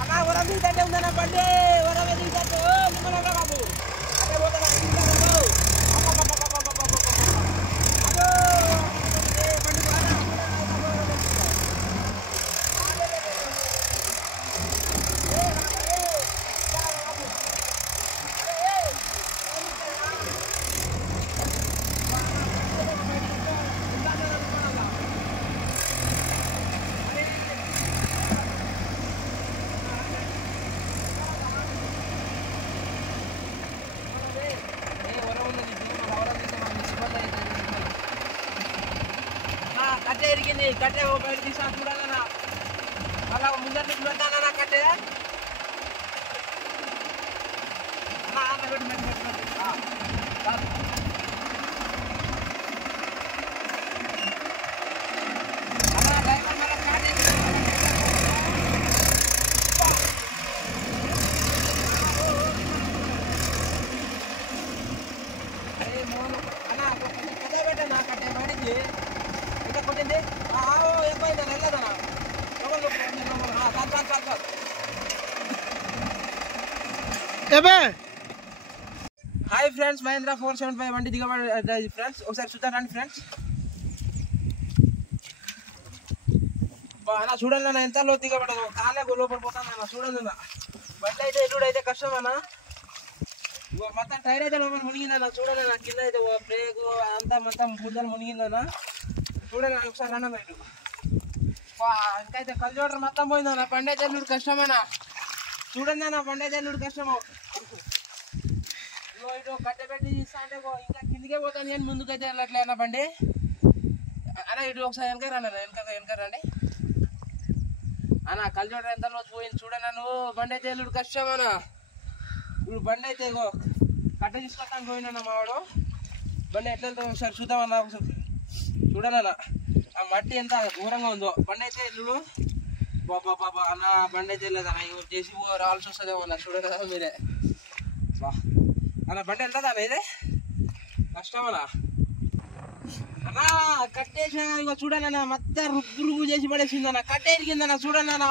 అన్నా వరం దిగుతుంటే ఉందన్న బండి వరమే దిగుతాడు నిమ్మలంగా బాబు అదే పోతా కట్టే ఎరిగింది కట్టే బయట తీసా చూడాలన్నా అలా ముందర నుంచి పెడతానన్నా కట్టే हाय फ्रेंड्स महिंद्रा 475 బండి దిగబడి ఫ్రెండ్స్ ఒకసారి చూద్దాం రండి ఫ్రెండ్స్ అన్న చూడండి అన్న ఎంత లో దిగబడదు కాలే లోపల పోతాను చూడండి అన్న బండి అయితే ఎల్లుడు అయితే కష్టం అన్న మొత్తం టైర్ అయితే లోపల మునిగిందన్న చూడండి అన్న కింద అయితే బ్రేక్ అంతా మొత్తం బుద్ధలు మునిగిందన్న చూడండి ఒకసారి అన్న బయట ఇంకైతే కల్చోటర్ మొత్తం పోయిందన్న బండి అయితే ఎల్లుడు కష్టమేనా చూడండి అన్న బండి అయితే ఎల్లుడు కష్టము ఇటు కట్టె పెట్టి తీస్తా అంటే ఇంకా కిందికే పోతాను నేను ముందుకైతే వెళ్ళట్లే అన్న బండి అన్న ఇటు ఒకసారి వెనక రండి వెనక రండి అన్న కల్చోటర్ ఎంత రోజు పోయింది చూడన్నా నువ్వు బండి అయితే ఎల్లుడు కష్టం అన్న ఇప్పుడు బండి అయితే కట్టె తీసుకొస్తాను పోయినా మావాడు బండి ఎట్లా వెళ్తాం ఒకసారి చూద్దామన్నా ఒకసారి చూడన్నా ఆ మట్టి ఎంత ఘోరంగా ఉందో బండి అయితే ఎల్లుడు బాబా అన్న బండి అయితే వెళ్ళదన్న చేసి రావాల్సి వస్తుందేమో అన్న చూడదా మీరే బా అన్న బండి వెళ్తుందా అన్న ఇదే కష్టమన్నా అన్నా కట్టేసిన ఇంకో చూడండి అన్న మొత్తం రుబ్బు చేసి పడేసింది అన్న కట్టె ఎరిగిందన్న చూడండి అన్న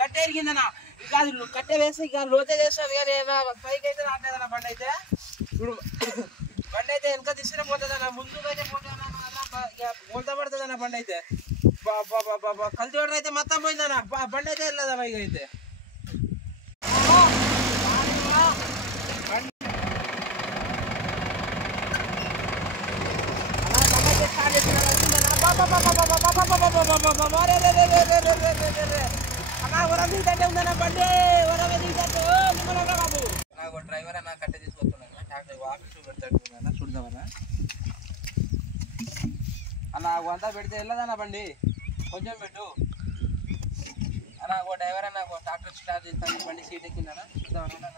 కట్టె ఎరిగిందన్న కాదు కట్టె వేస్తే ఇక లోతే చేస్తుంది కానీ పైకి అయితే రావట్లేదన్న బండి అయితే ఇప్పుడు బండి అయితే వెనక తీసుకునే పోతుంది అన్న ముందుకైతే పోతుంది ఇక బోల్తా పడుతుంది అన్న బండి అయితే బాబా కల్చోటర్ అయితే మొత్తం పోయిందన్న బండి అయితే వెళ్ళదన్న ఇక అయితే అన్నా వరం దిగుతుంటే ఉందన్న బండి వరమే దిగుతాడు నిమ్మలంగా బాబు నాకు డ్రైవర్ అన్న కట్టె తీసుకొస్తున్నాను డాక్టర్ ఆఫీస్ పెడతాడు చూడదామన్నా అన్న అంతా పెడితే వెళ్ళదన్న బండి కొంచెం పెట్టు అన్న ఓ డ్రైవర్ అన్న ట్రాక్టర్ స్టార్ట్ చేస్తాను బండి సీట్ ఎక్కిందన్న చూద్దామన్నా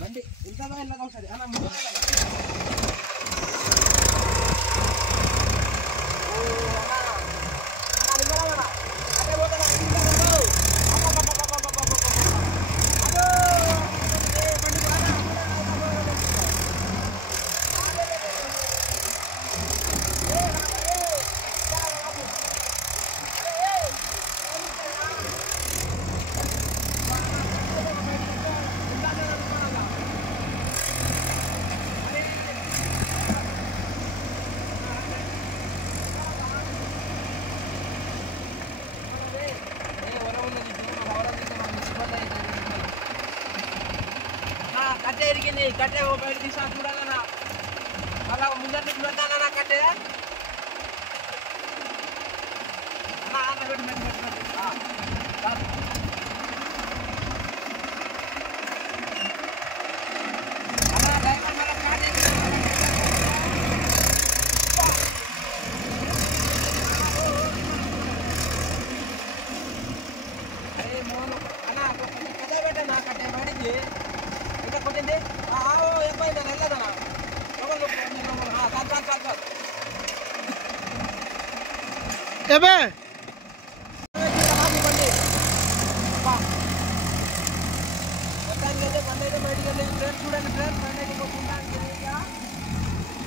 బండి ఇంతగా వెళ్ళదు ఒకసారి అన్న కట్టే ఎరిగింది కట్టే బయట తీసా చూడాలన్నా అలా ముందర నుంచి పెడతానన్నా కట్టే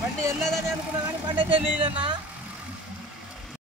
బండి వెళ్ళదని అనుకున్నా కానీ బండి అయితే లేదన్నా